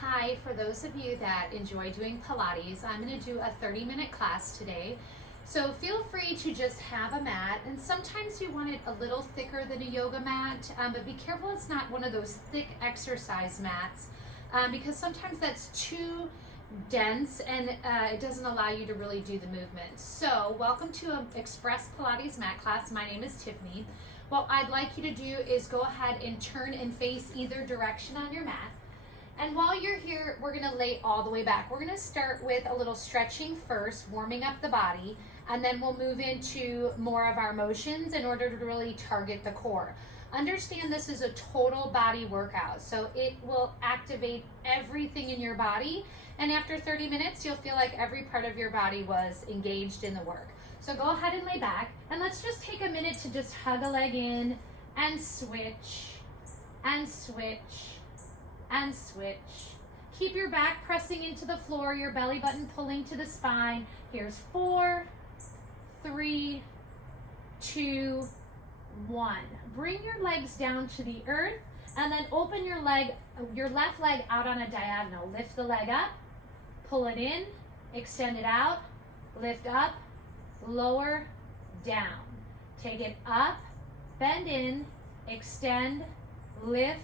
Hi, for those of you that enjoy doing Pilates, I'm going to do a 30-minute class today. So feel free to just have a mat, and sometimes you want it a little thicker than a yoga mat, but be careful it's not one of those thick exercise mats because sometimes that's too dense and it doesn't allow you to really do the movement. So welcome to an Express Pilates mat class. My name is Tiffany. What I'd like you to do is go ahead and turn and face either direction on your mat. And while you're here, we're gonna lay all the way back. We're gonna start with a little stretching first, warming up the body, and then we'll move into more of our motions in order to really target the core. Understand this is a total body workout, so it will activate everything in your body, and after 30 minutes, you'll feel like every part of your body was engaged in the work. So go ahead and lay back, and let's just take a minute to just hug a leg in, and switch, and switch, and switch. Keep your back pressing into the floor, your belly button pulling to the spine. Here's 4, 3, 2, 1. Bring your legs down to the earth and then open your left leg out on a diagonal. Lift the leg up, pull it in, extend it out, lift up, lower, down. Take it up, bend in, extend, lift,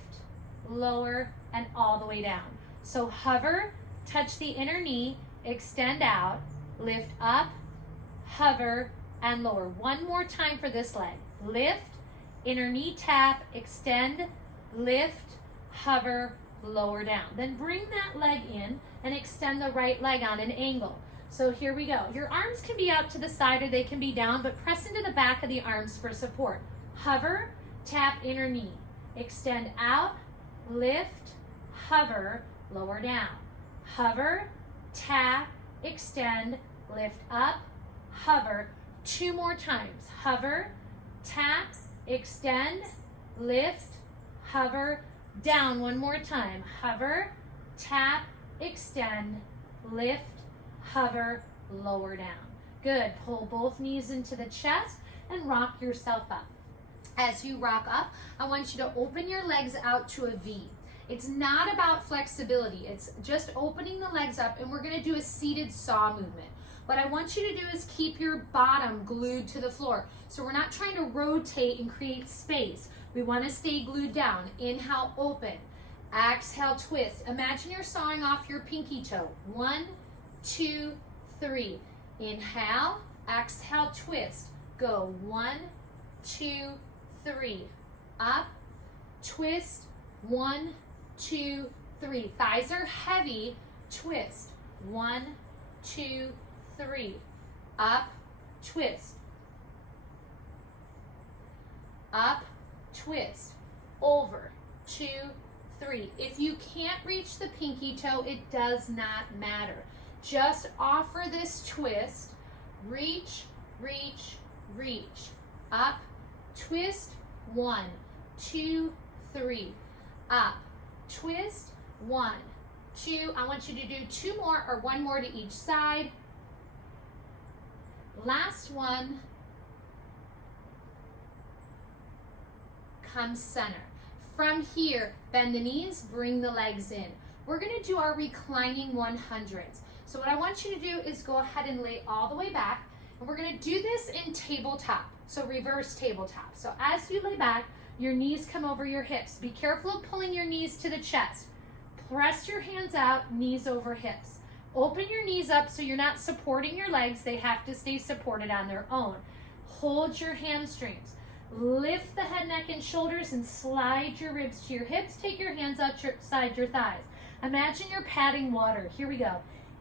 lower, and all the way down. So hover, touch the inner knee, extend out, lift up, hover, and lower. One more time for this leg. Lift, inner knee tap, extend, lift, hover, lower down. Then bring that leg in and extend the right leg on an angle. So here we go. Your arms can be out to the side or they can be down, but press into the back of the arms for support. Hover, tap inner knee, extend out, lift, hover, lower down. Hover, tap, extend, lift up, hover. 2 more times. Hover, tap, extend, lift, hover, down. 1 more time. Hover, tap, extend, lift, hover, lower down. Good. Pull both knees into the chest and rock yourself up. As you rock up, I want you to open your legs out to a V. It's not about flexibility. It's just opening the legs up, and we're going to do a seated saw movement. What I want you to do is keep your bottom glued to the floor. So we're not trying to rotate and create space. We want to stay glued down. Inhale, open. Exhale, twist. Imagine you're sawing off your pinky toe. 1, 2, 3. Inhale, exhale, twist. Go 1, 2, 3. Up, twist, 1, 2, 3. Thighs are heavy, twist. 1, 2, 3. Up, twist. Up, twist. Over, 2, 3. If you can't reach the pinky toe, it does not matter. Just offer this twist. Reach, reach, reach. Up, twist, 1, 2, 3. Up, twist, 1, 2. I want you to do 2 more or 1 more to each side. Last one. Come center. From here, bend the knees, bring the legs in. We're going to do our reclining 100s. So what I want you to do is go ahead and lay all the way back, and we're going to do this in tabletop. So reverse tabletop. So as you lay back, your knees come over your hips. Be careful of pulling your knees to the chest. Press your hands out, knees over hips. Open your knees up so you're not supporting your legs. They have to stay supported on their own. Hold your hamstrings. Lift the head, neck, and shoulders and slide your ribs to your hips. Take your hands outside your thighs. Imagine you're patting water. Here we go.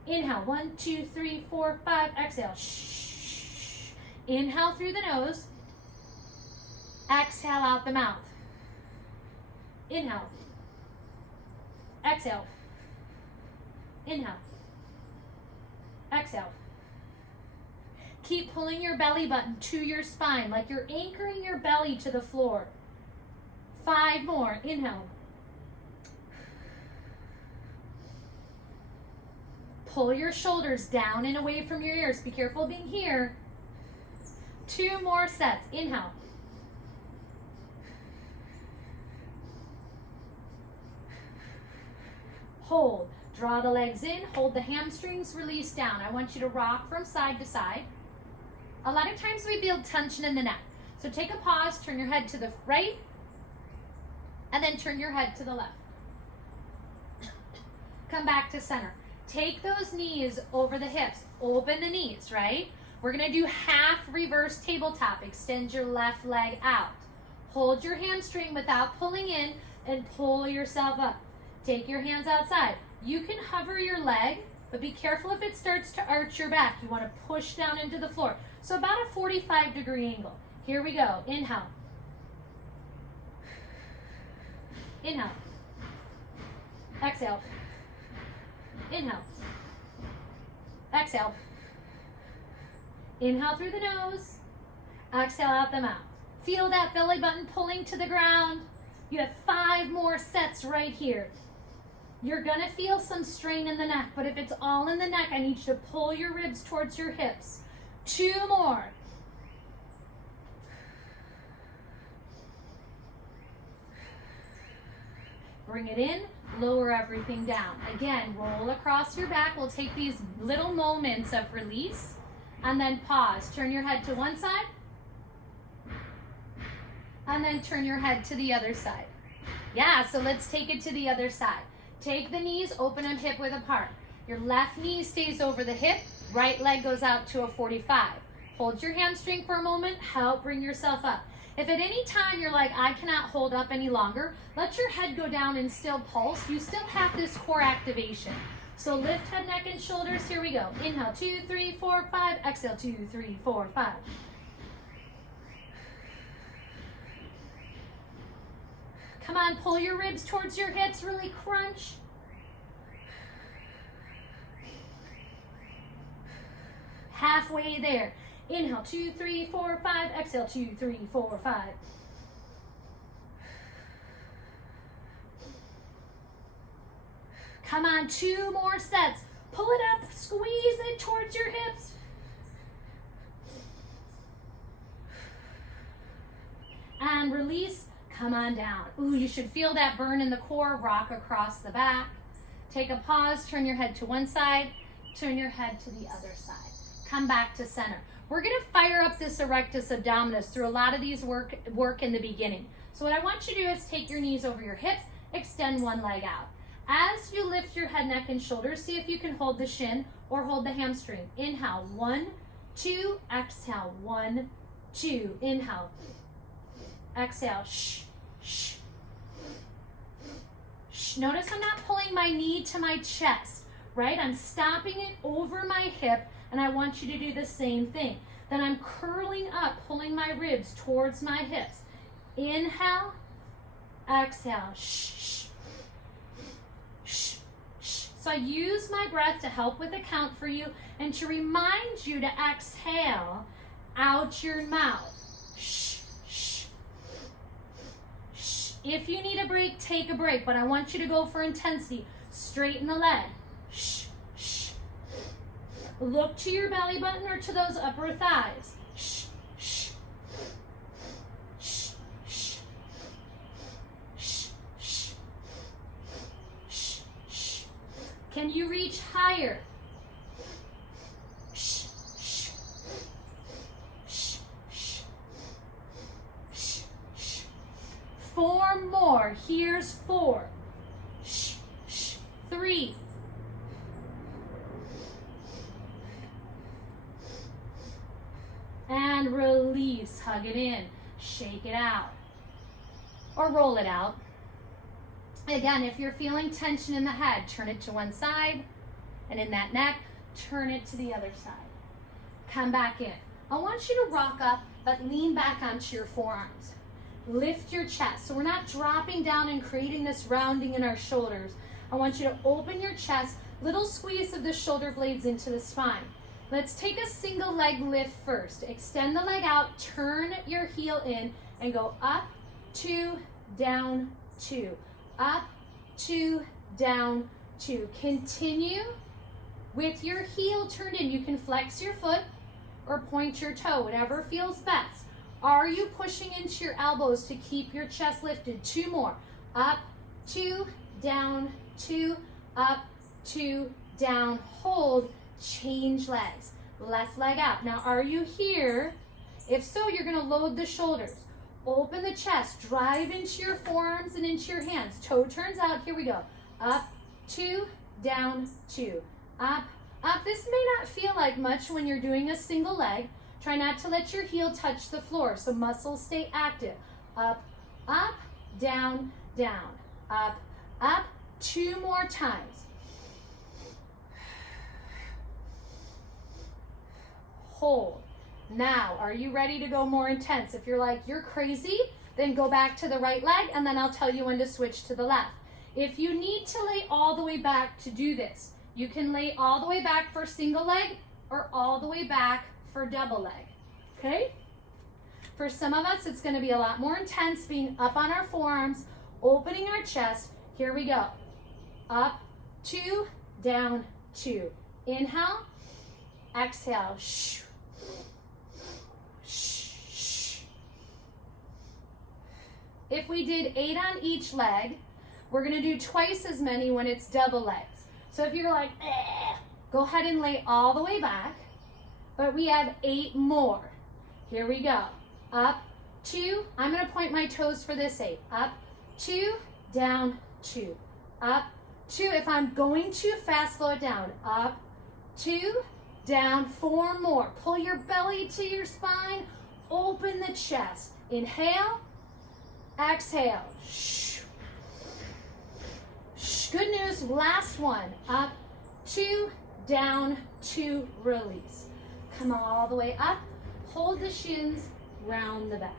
Inhale, 1, 2, 3, 4, 5. Exhale. Shh. Inhale through the nose. Exhale out the mouth. Inhale. Exhale. Inhale. Exhale. Keep pulling your belly button to your spine like you're anchoring your belly to the floor. 5 more. Inhale. Pull your shoulders down and away from your ears. Be careful being here. 2 more sets. Inhale. hold. Draw the legs in, hold the hamstrings, release down. I want you to rock from side to side. A lot of times we build tension in the neck. So take a pause, turn your head to the right, and then turn your head to the left. Come back to center. Take those knees over the hips. Open the knees, right? We're gonna do half reverse tabletop. Extend your left leg out. Hold your hamstring without pulling in and pull yourself up. Take your hands outside. You can hover your leg, but be careful if it starts to arch your back. You wanna push down into the floor. So about a 45-degree angle. Here we go. Inhale. Inhale. Exhale. Inhale. Exhale. Inhale through the nose. Exhale out the mouth. Feel that belly button pulling to the ground. You have 5 more sets right here. You're gonna feel some strain in the neck, but if it's all in the neck, I need you to pull your ribs towards your hips. 2 more. Bring it in, lower everything down. Again, roll across your back. We'll take these little moments of release and then pause. Turn your head to one side and then turn your head to the other side. Yeah, so let's take it to the other side. Take the knees, open them hip width apart. Your left knee stays over the hip, right leg goes out to a 45. Hold your hamstring for a moment, help bring yourself up. If at any time you're like, I cannot hold up any longer, let your head go down and still pulse. You still have this core activation. So lift head, neck, and shoulders. Here we go. Inhale, 2, 3, 4, 5. Exhale, 2, 3, 4, 5. Come on, pull your ribs towards your hips, really crunch. Halfway there. Inhale, 2, 3, 4, 5. Exhale, 2, 3, 4, 5. Come on, 2 more sets. Pull it up, squeeze it towards your hips. And release, come on down. Ooh, you should feel that burn in the core, rock across the back. Take a pause, turn your head to one side, turn your head to the other side. Come back to center. We're gonna fire up this erectus abdominis through a lot of these work in the beginning. So what I want you to do is take your knees over your hips, extend one leg out. As you lift your head, neck, and shoulders, see if you can hold the shin or hold the hamstring. Inhale, 1, 2, exhale, 1, 2. Inhale, exhale, shh, shh, shh. Notice I'm not pulling my knee to my chest, right? I'm stopping it over my hip, and I want you to do the same thing. Then I'm curling up, pulling my ribs towards my hips. Inhale, exhale, shh, shh, shh, shh. So I use my breath to help with the count for you and to remind you to exhale out your mouth. Shh, shh, shh. If you need a break, take a break, but I want you to go for intensity. Straighten the leg. Shh, shh. Look to your belly button or to those upper thighs. Shh, shh, shh, shh, shh, shh, shh, shh. Can you reach higher? Shh, shh, shh, shh, shh, shh. 4 more. Here's 4. Shh, shh. 3. And release, hug it in, shake it out, or roll it out. Again, if you're feeling tension in the head, turn it to one side, and in that neck, turn it to the other side. Come back in. I want you to rock up, but lean back onto your forearms. Lift your chest, so we're not dropping down and creating this rounding in our shoulders. I want you to open your chest, little squeeze of the shoulder blades into the spine. Let's take a single leg lift first. Extend the leg out, turn your heel in, and go up, 2, down, 2. Up, 2, down, 2. Continue with your heel turned in. You can flex your foot or point your toe, whatever feels best. Are you pushing into your elbows to keep your chest lifted? 2 more. Up, 2, down, 2. up, 2, down, hold, change legs. Left leg out. Now, are you here? If so, you're going to load the shoulders. Open the chest, drive into your forearms and into your hands. Toe turns out, here we go. Up, 2, down, 2, up, up. This may not feel like much when you're doing a single leg. Try not to let your heel touch the floor so muscles stay active. Up, up, down, down, up, up. 2 more times. Hold. Now, are you ready to go more intense? If you're like, you're crazy, then go back to the right leg and then I'll tell you when to switch to the left. If you need to lay all the way back to do this, you can lay all the way back for single leg or all the way back for double leg, okay? For some of us, it's gonna be a lot more intense being up on our forearms, opening our chest. Here we go. Up, 2, down, 2. Inhale, exhale, shh. If we did 8 on each leg, we're gonna do twice as many when it's double legs. So if you're like, go ahead and lay all the way back, but we have 8 more. Here we go. Up, 2, I'm gonna point my toes for this 8. Up, 2, down, 2. Up, 2, if I'm going too fast, slow it down. Up, 2, down, 4 more. Pull your belly to your spine, open the chest. Inhale, exhale. Shh. Shh. Good news, last one. Up, 2, down, 2, release. Come all the way up, hold the shins, round the back.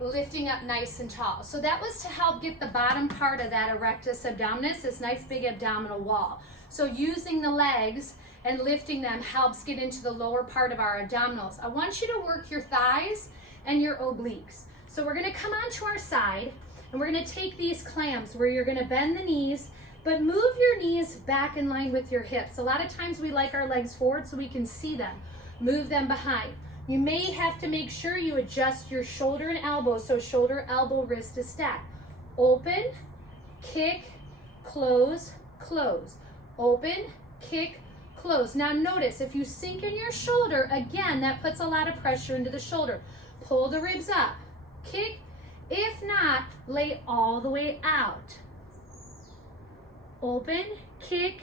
Lifting up nice and tall. So that was to help get the bottom part of that erectus abdominis, this nice big abdominal wall. So using the legs and lifting them helps get into the lower part of our abdominals. I want you to work your thighs and your obliques. So we're gonna come onto our side and we're gonna take these clams where you're gonna bend the knees, but move your knees back in line with your hips. A lot of times we like our legs forward so we can see them. Move them behind. You may have to make sure you adjust your shoulder and elbow, so shoulder, elbow, wrist is stacked. Open, kick, close, close. Open, kick, close. Now notice, if you sink in your shoulder, again, that puts a lot of pressure into the shoulder. Pull the ribs up, kick. If not, lay all the way out. Open, kick,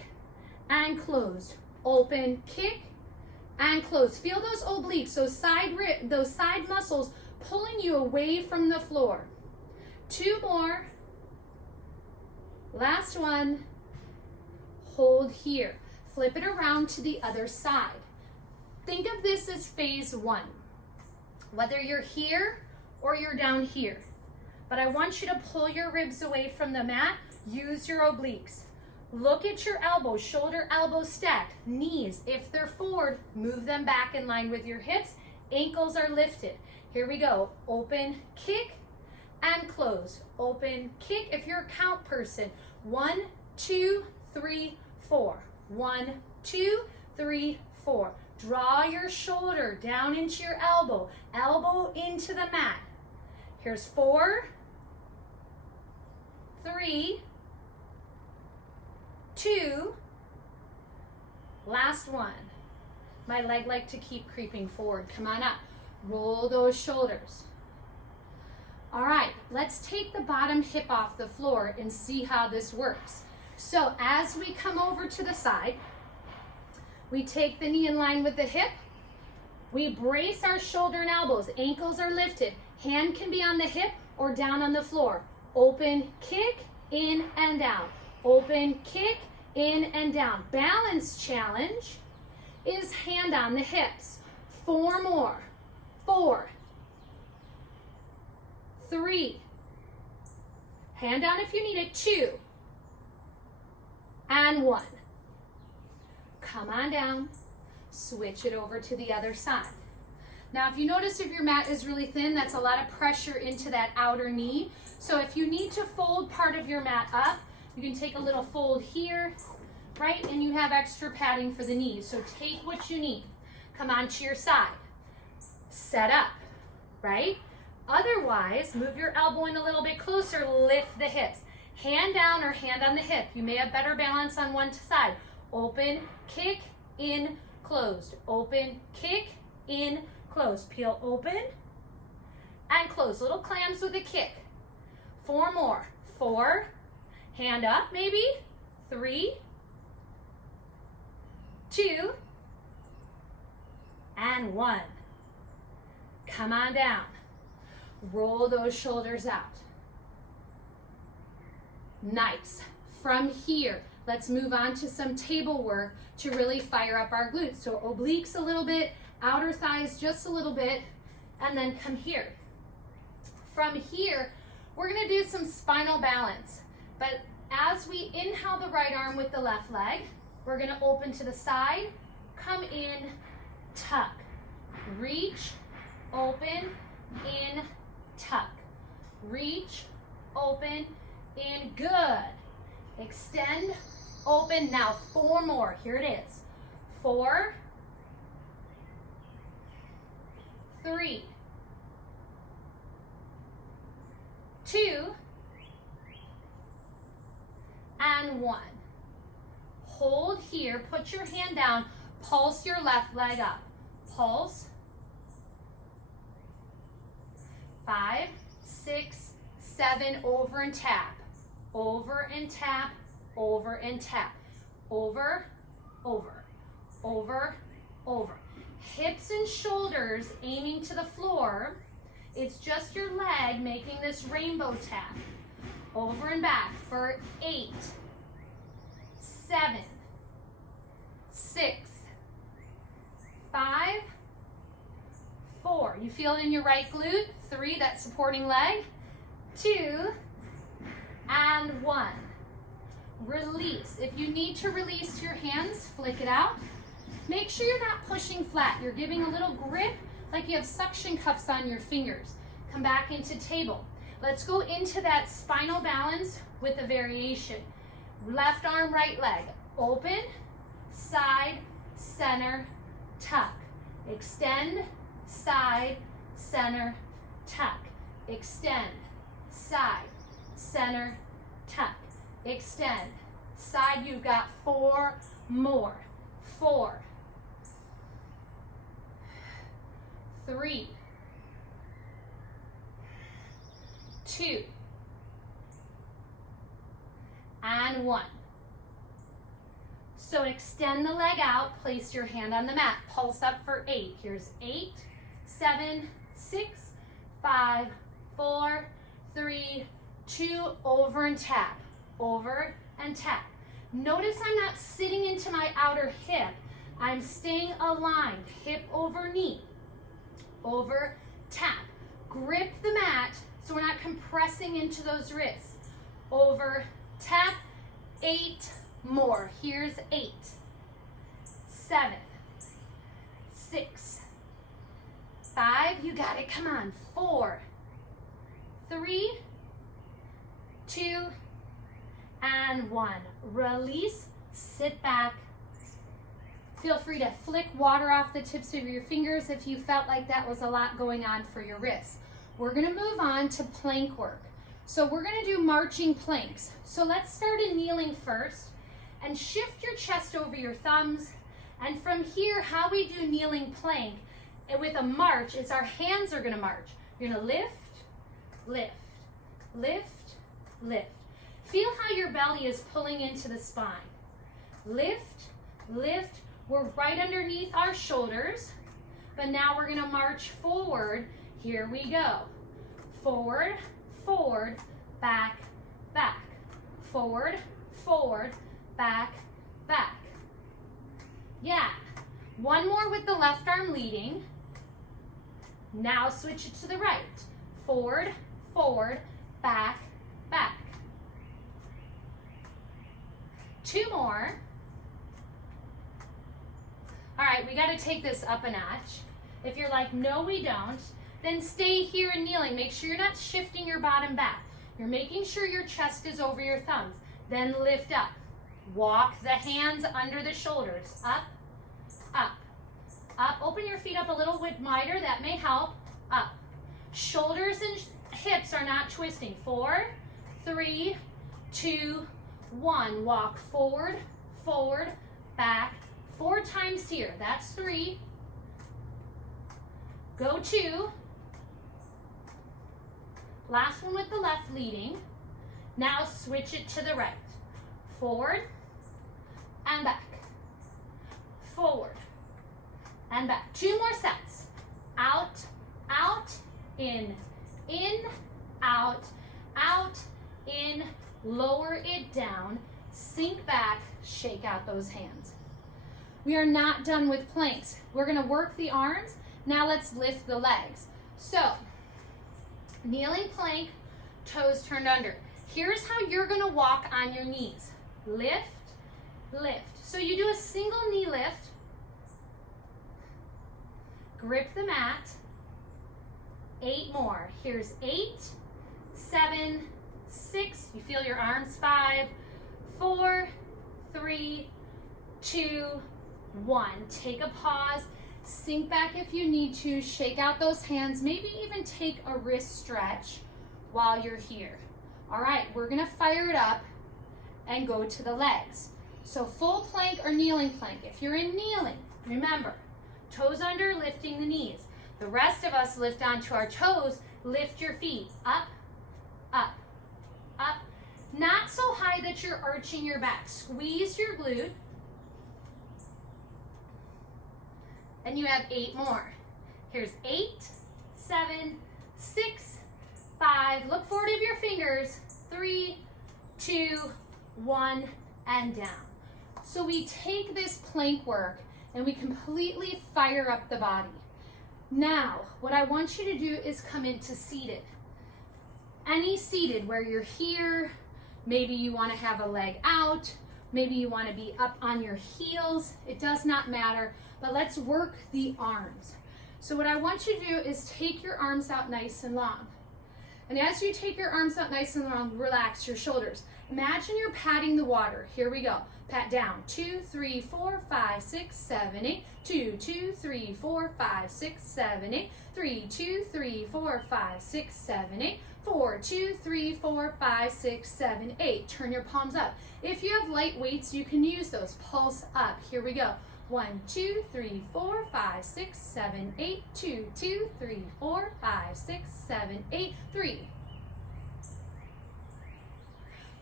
and close. Open, kick, and close. Feel those obliques, those side muscles pulling you away from the floor. 2 more. Last one. Hold here. Flip it around to the other side. Think of this as phase 1. Whether you're here or you're down here. But I want you to pull your ribs away from the mat. Use your obliques. Look at your elbows, shoulder, elbow stacked. Knees, if they're forward, move them back in line with your hips. Ankles are lifted. Here we go. Open, kick, and close. Open, kick. If you're a count person, 1, 2, 3, 4. 1, 2, 3, 4. Draw your shoulder down into your elbow. Elbow into the mat. Here's 4, 3, 2, last one. My leg like to keep creeping forward. Come on up. Roll those shoulders. All right, let's take the bottom hip off the floor and see how this works. So as we come over to the side, we take the knee in line with the hip. We brace our shoulder and elbows. Ankles are lifted. Hand can be on the hip or down on the floor. Open, kick, in and down. Open, kick, in and down. Balance challenge is hand on the hips. 4 more. 4, 3, hand down if you need it, 2, and 1. Come on down, switch it over to the other side. Now if you notice if your mat is really thin, that's a lot of pressure into that outer knee. So if you need to fold part of your mat up, you can take a little fold here, right? And you have extra padding for the knees. So take what you need. Come on to your side. Set up, right? Otherwise, move your elbow in a little bit closer, lift the hips. Hand down or hand on the hip. You may have better balance on one side. Open, kick, in, closed. Open, kick, in, closed. Peel open and close. Little clams with a kick. 4 more. 4, hand up maybe. 3, 2, and 1. Come on down. Roll those shoulders out. Nice. From here, let's move on to some table work to really fire up our glutes. So obliques a little bit, outer thighs just a little bit, and then come here. From here, we're gonna do some spinal balance. But as we inhale the right arm with the left leg, we're gonna open to the side, come in, tuck, reach, open, in, tuck, reach, open, in, good. Extend, open. Now 4 more. Here it is. 4, 3, 2, and 1. Hold here. Put your hand down. Pulse your left leg up. Pulse. 5, 6, 7, over and tap. Over and tap, over and tap. Over, over, over, over. Hips and shoulders aiming to the floor. It's just your leg making this rainbow tap. Over and back for 8, 7, 6, 5, 4. You feel it in your right glute. 3, that supporting leg. 2, and 1. Release. If you need to release your hands, flick it out. Make sure you're not pushing flat. You're giving a little grip like you have suction cups on your fingers. Come back into table. Let's go into that spinal balance with a variation. Left arm, right leg. Open, side, center, tuck. Extend, side, center, tuck. Extend, side, center, tuck. Extend, side. You've got 4 more. 4, 3, 2, and 1. So extend the leg out, place your hand on the mat, pulse up for 8. Here's 8, 7, 6, 5, 4, 3, 2, over and tap, over and tap. Notice I'm not sitting into my outer hip. I'm staying aligned, hip over knee, over, tap. Grip the mat so we're not compressing into those wrists. Over, tap. 8 more. Here's 8, 7, 6, 5. You got it. Come on. 4, 3, 2, and 1. Release, sit back. Feel free to flick water off the tips of your fingers if you felt like that was a lot going on for your wrists. We're gonna move on to plank work. So we're gonna do marching planks. So let's start in kneeling first and shift your chest over your thumbs. And from here, how we do kneeling plank and with a march is our hands are gonna march. You're gonna lift, lift, lift, lift. Feel how your belly is pulling into the spine. Lift, lift. We're right underneath our shoulders, but now we're gonna march forward. Here we go. Forward, forward, back, back. Forward, forward, back, back. Yeah. One more with the left arm leading. Now switch it to the right. Forward, forward, back, back. 2 more. All right, we got to take this up a notch. If you're like, no, we don't, then stay here and kneeling. Make sure you're not shifting your bottom back. You're making sure your chest is over your thumbs. Then lift up. Walk the hands under the shoulders. Up, up, up. Open your feet up a little bit wider. That may help. Up. Shoulders and hips are not twisting. 4, 3, 2, 1. Walk forward, forward, back. 4 times here. That's 3. Go 2. Last one with the left leading. Now switch it to the right. Forward and back. Forward and back. 2 more sets. Out, out, in, out, out, in. Lower it down. Sink back. Shake out those hands. We are not done with planks. We're going to work the arms. Now let's lift the legs. So, kneeling plank, toes turned under. Here's how you're going to walk on your knees. Lift, lift. So you do a single knee lift. Grip the mat. 8 more. Here's 8, 7, 6. You feel your arms. 5, 4, 3, 2, 1. Take a pause. Sink back if you need to. Shake out those hands. Maybe even take a wrist stretch while you're here. All right, we're going to fire it up and go to the legs. So full plank or kneeling plank. If you're in kneeling, remember, toes under, lifting the knees. The rest of us lift onto our toes. Lift your feet up, up, up. Not so high that you're arching your back. Squeeze your glute. And you have 8 more. Here's 8, 7, 6, 5. Look forward of your fingers. 3, 2, 1, and down. So we take this plank work and we completely fire up the body. Now, what I want you to do is come into seated. Any seated where you're here, maybe you want to have a leg out, maybe you want to be up on your heels. It does not matter, but let's work the arms. So what I want you to do is take your arms out nice and long. And as you take your arms out nice and long, relax your shoulders. Imagine you're patting the water. Here we go. Pat down. 2, 3, 4, 5, 6, 7, 8. 2, 2, 3, 4, 5, 6, 7, 8. 3, 2, 3, 4, 5, 6, 7, 8. 4, 2, 3, 4, 5, 6, 7, 8. Turn your palms up. If you have light weights, you can use those. Pulse up. Here we go. 1, 2, 3, 4, 5, 6, 7, 8. 2, 2, 3, 4, 5, 6, 7, 8. 3.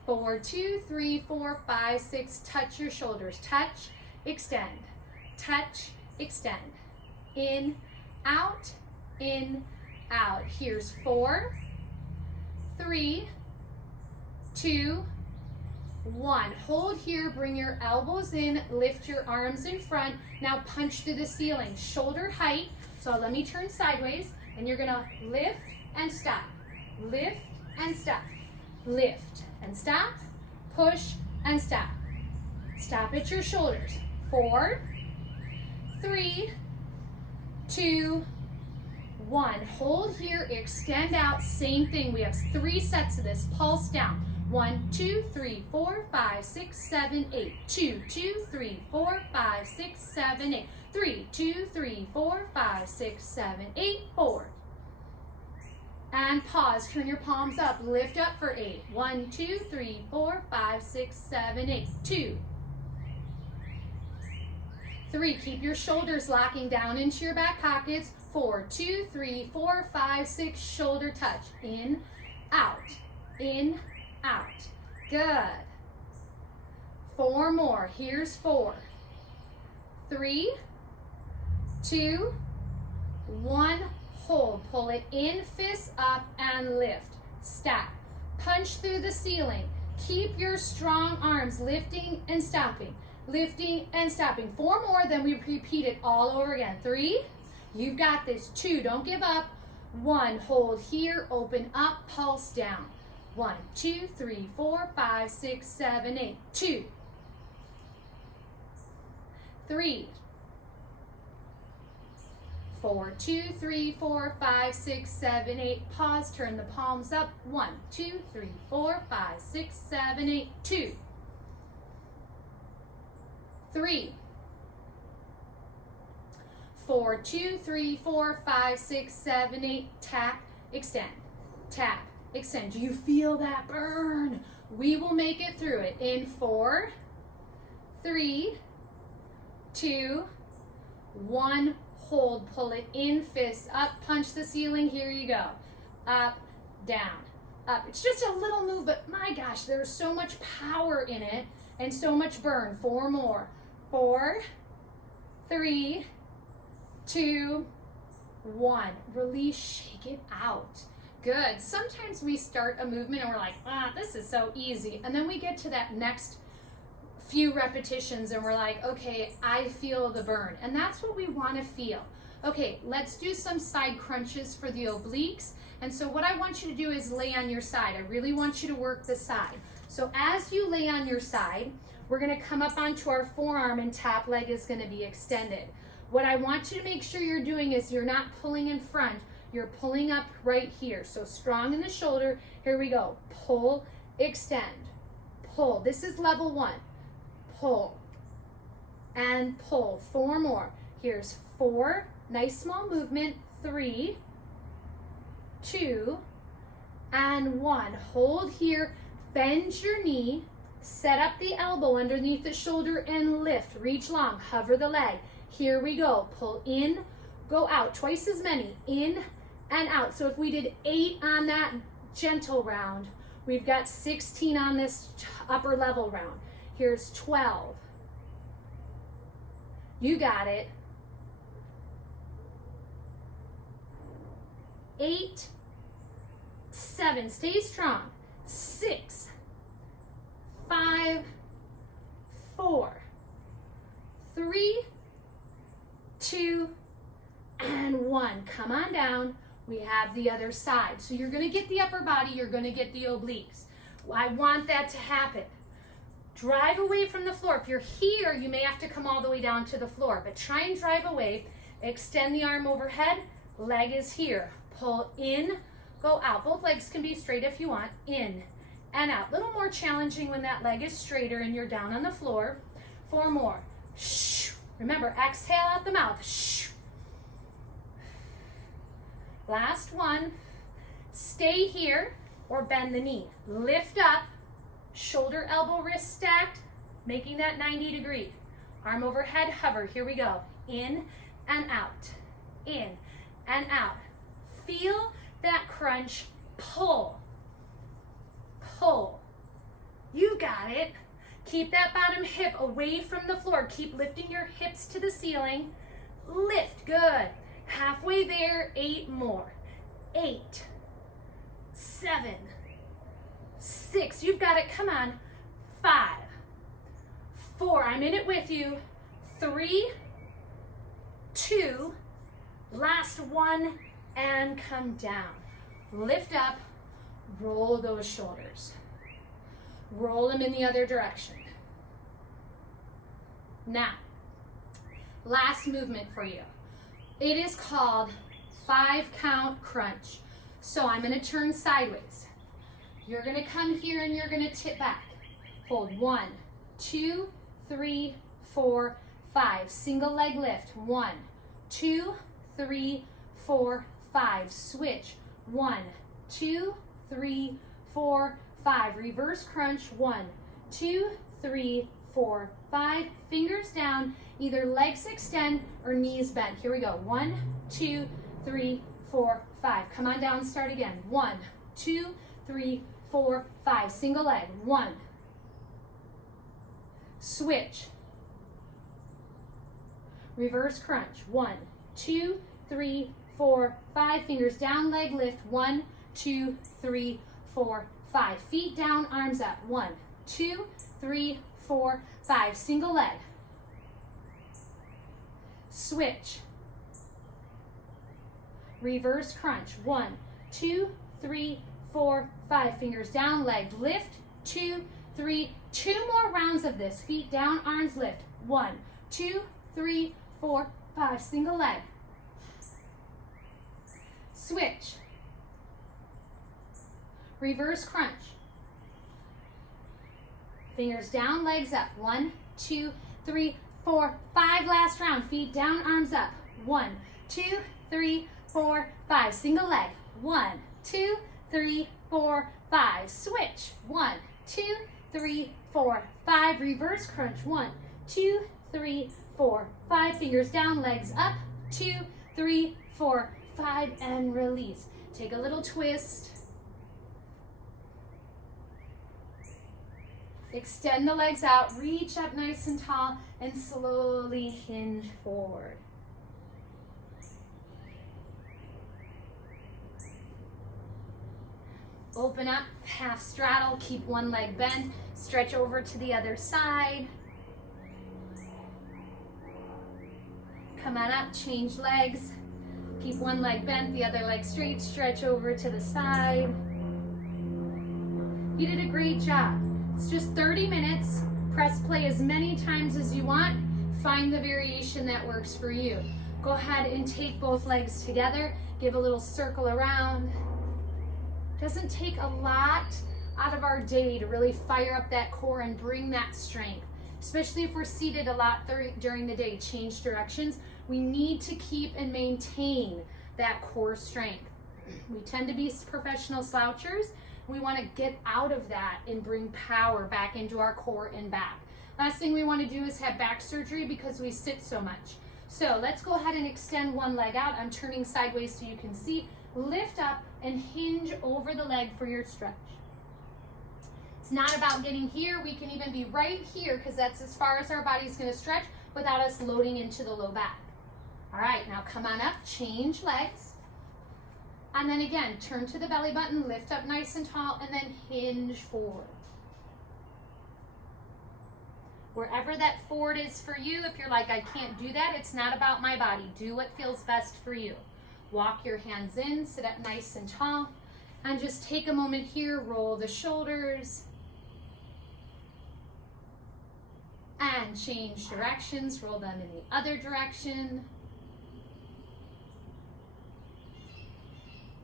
4, 2, 3, 4, 5, 6. Touch your shoulders. Touch, extend. Touch, extend. In, out, in, out. Here's 4, 3, 2, 1. Hold here, bring your elbows in, lift your arms in front. Now punch through the ceiling, shoulder height. So let me turn sideways, and you're gonna lift and stop, lift and stop, lift and stop, push and stop. Stop at your shoulders. 4, 3, 2, 1. Hold here, extend out, same thing. We have 3 sets of this. Pulse down. 1, 2, 3, 4, 5, 6, 7, 8. 2, 2, 3, 4, 5, 6, 7, 8. 3, 2, 3, 4, 5, 6, 7, 8. 4. And pause. Turn your palms up. Lift up for 8. 1, 2, 3, 4, 5, 6, 7, 8. 2. 3. Keep your shoulders locking down into your back pockets. 4, 2, 3, 4, 5, 6. Shoulder touch. In, out. In, out. Good. 4 more. Here's 4. 3, 2, 1. Hold. Pull it in, fists up, and lift. Stop. Punch through the ceiling. Keep your strong arms lifting and stopping. Lifting and stopping. 4 more, then we repeat it all over again. 3. You've got this. 2. Don't give up. 1. Hold here. Open up. Pulse down. 1, 2, 3, 4, 5, 6, 7, 8. 2. 3. 4, 2, 3, 4, 5, 6, 7, 8. Pause. Turn the palms up. 1, 2, 3, 4, 5, 6, 7, 8. 2. 3. 4, 2, 3, 4, 5, 6, 7, 8. Tap, extend. Tap, extend. Do you feel that burn? We will make it through it in 4, 3, 2, 1. Hold, pull it in, fist up, punch the ceiling. Here you go. Up, down, up. It's just a little move, but my gosh, there's so much power in it and so much burn. 4 more. 4, 3, 2, 1. Release, shake it out. Good. Sometimes we start a movement and we're like, this is so easy. And then we get to that next few repetitions and we're like, okay, I feel the burn. And that's what we want to feel. Okay, let's do some side crunches for the obliques. And so what I want you to do is lay on your side. I really want you to work the side. So as you lay on your side, we're going to come up onto our forearm and top leg is going to be extended. What I want you to make sure you're doing is you're not pulling in front, you're pulling up right here. So strong in the shoulder. Here we go. Pull, extend, pull. This is level 1. Pull and pull. 4 more. Here's 4. Nice small movement. 3, 2, and 1. Hold here. Bend your knee. Set up the elbow underneath the shoulder and lift. Reach long. Hover the leg. Here we go. Pull in, go out. Twice as many. In and out. So if we did 8 on that gentle round, we've got 16 on this upper level round. Here's 12. You got it. 8, 7. Stay strong. 6, 5, 4, 3, 2, and 1. Come on down. We have the other side. So you're going to get the upper body. You're going to get the obliques. I want that to happen. Drive away from the floor. If you're here, you may have to come all the way down to the floor, but try and drive away. Extend the arm overhead. Leg is here. Pull in, go out. Both legs can be straight if you want. In and out. A little more challenging when that leg is straighter and you're down on the floor. 4 more. Shh. Remember, exhale out the mouth. Shh. Last one. Stay here or bend the knee. Lift up. Shoulder, elbow, wrist stacked, making that 90 degree. Arm overhead, hover. Here we go. In and out. In and out. Feel that crunch. Pull. Pull. You got it. Keep that bottom hip away from the floor. Keep lifting your hips to the ceiling. Lift. Good. Halfway there. 8 more. 8, 7, 6, you've got it, come on. 5, 4, I'm in it with you. 3, 2, last one, and come down. Lift up, roll those shoulders. Roll them in the other direction. Now, last movement for you. It is called 5 count crunch. So I'm going to turn sideways. You're going to come here and you're going to tip back. Hold 1, 2, 3, 4, 5. Single leg lift. 1, 2, 3, 4, 5. Switch. 1, 2, 3, 4, 5. Reverse crunch. 1, 2, 3, 4, 5. Fingers down. Either legs extend or knees bent. Here we go. 1, 2, 3, 4, 5. Come on down. Start again. 1, 2, 3, 4, 5. Single leg. 1. Switch. Reverse crunch. 1, 2, 3, 4, 5. Fingers down. Leg lift. 1, 2, 3, 4, 5. Feet down. Arms up. 1, 2, 3, 4, 5. Single leg. Switch. Reverse crunch. 1, 2, 3, 4, 5. Fingers down, leg lift. 2, 3. 2 more rounds of this. Feet down, arms lift. 1, 2, 3, 4, 5. Single leg. Switch. Reverse crunch. Fingers down, legs up. 1, 2, 3, 4, 5. Last round. Feet down, arms up. 1, 2, 3, 4, 5. Single leg. 1, 2, 3, 4, 5. Switch. 1, 2, 3, 4, 5. Reverse crunch. 1, 2, 3, 4, 5. Fingers down, legs up. 2, 3, 4, 5, and release. Take a little twist. Extend the legs out, reach up nice and tall, and slowly hinge forward. Open up, half straddle, keep one leg bent, stretch over to the other side. Come on up, change legs. Keep one leg bent, the other leg straight, stretch over to the side. You did a great job. It's just 30 minutes. Press play as many times as you want. Find the variation that works for you. Go ahead and take both legs together. Give a little circle around. Doesn't take a lot out of our day to really fire up that core and bring that strength, especially if we're seated a lot during the day. Change directions. We need to keep and maintain that core strength. We tend to be professional slouchers. We want to get out of that and bring power back into our core and back. Last thing we want to do is have back surgery because we sit so much. So let's go ahead and extend one leg out. I'm turning sideways so you can see. Lift up and hinge over the leg for your stretch. It's not about getting here. We can even be right here because that's as far as our body's going to stretch without us loading into the low back. All right, now come on up, change legs. And then again, turn to the belly button, lift up nice and tall, and then hinge forward. Wherever that forward is for you, if you're like, I can't do that, it's not about my body. Do what feels best for you. Walk your hands in, sit up nice and tall, and just take a moment here, roll the shoulders, and change directions, roll them in the other direction.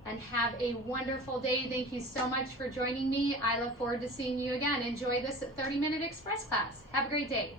And have a wonderful day. Thank you so much for joining me. I look forward to seeing you again. Enjoy this 30-minute express class. Have a great day.